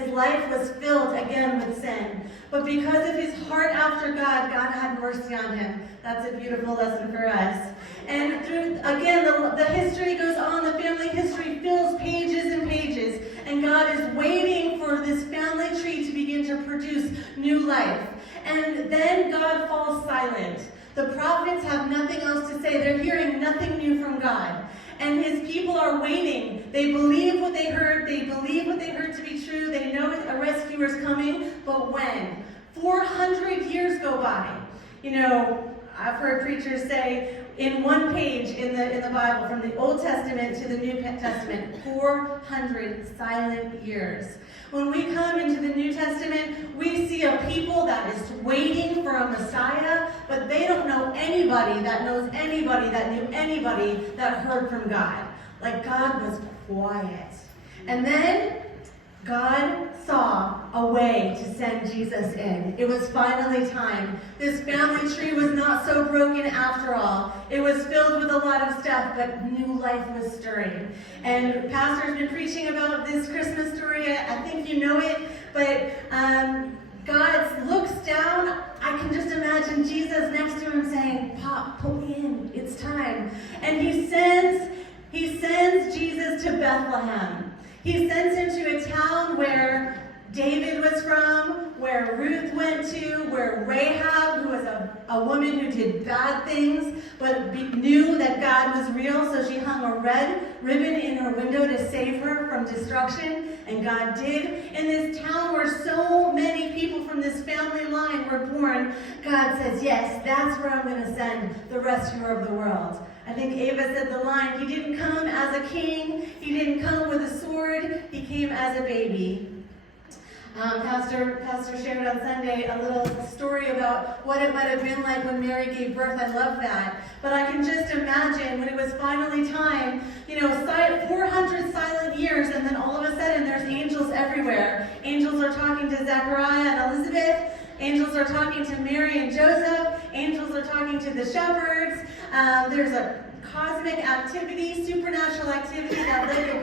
his life was filled again with sin. But because of his heart after God, God had mercy on him. That's a beautiful lesson for us. And again, the history goes on. The family history fills pages and pages. And God is waiting for this family tree to begin to produce new life. And then God falls silent. The prophets have nothing else to say. They're hearing nothing new from God. And his people are waiting. They believe what they heard. They believe what they heard to be true. They know a rescuer is coming. But when? 400 years go by. You know, I've heard preachers say in one page in the Bible, from the Old Testament to the New Testament, 400 silent years. When we come into the New Testament, we see a people that is waiting for a Messiah, but they don't know anybody that knows anybody that knew anybody that heard from God. Like, God was quiet. And then God saw a way to send Jesus in. It was finally time. This family tree was not so broken after all. It was filled with a lot of stuff, but new life was stirring. And Pastor's been preaching about this Christmas story. I think you know it, but God looks down. I can just imagine Jesus next to him saying, "Pop, put me in. It's time." And he sends Jesus to Bethlehem. He sends him to a town where David was from, where Ruth went to, where Rahab, who was a woman who did bad things, but knew that God was real, so she hung a red ribbon in her window to save her from destruction, and God did. In this town where so many people from this family line were born, God says, yes, that's where I'm going to send the rescuer of the world. I think Ava said the line, he didn't come as a king, he didn't come with a sword, he came as a baby. Pastor shared on Sunday a little story about what it might have been like when Mary gave birth. I love that. But I can just imagine when it was finally time, 400 silent years, and then all of a sudden there's angels everywhere. Angels are talking to Zechariah and Elizabeth. Angels are talking to Mary and Joseph. Angels are talking to the shepherds. There's a cosmic activity, supernatural activity that led to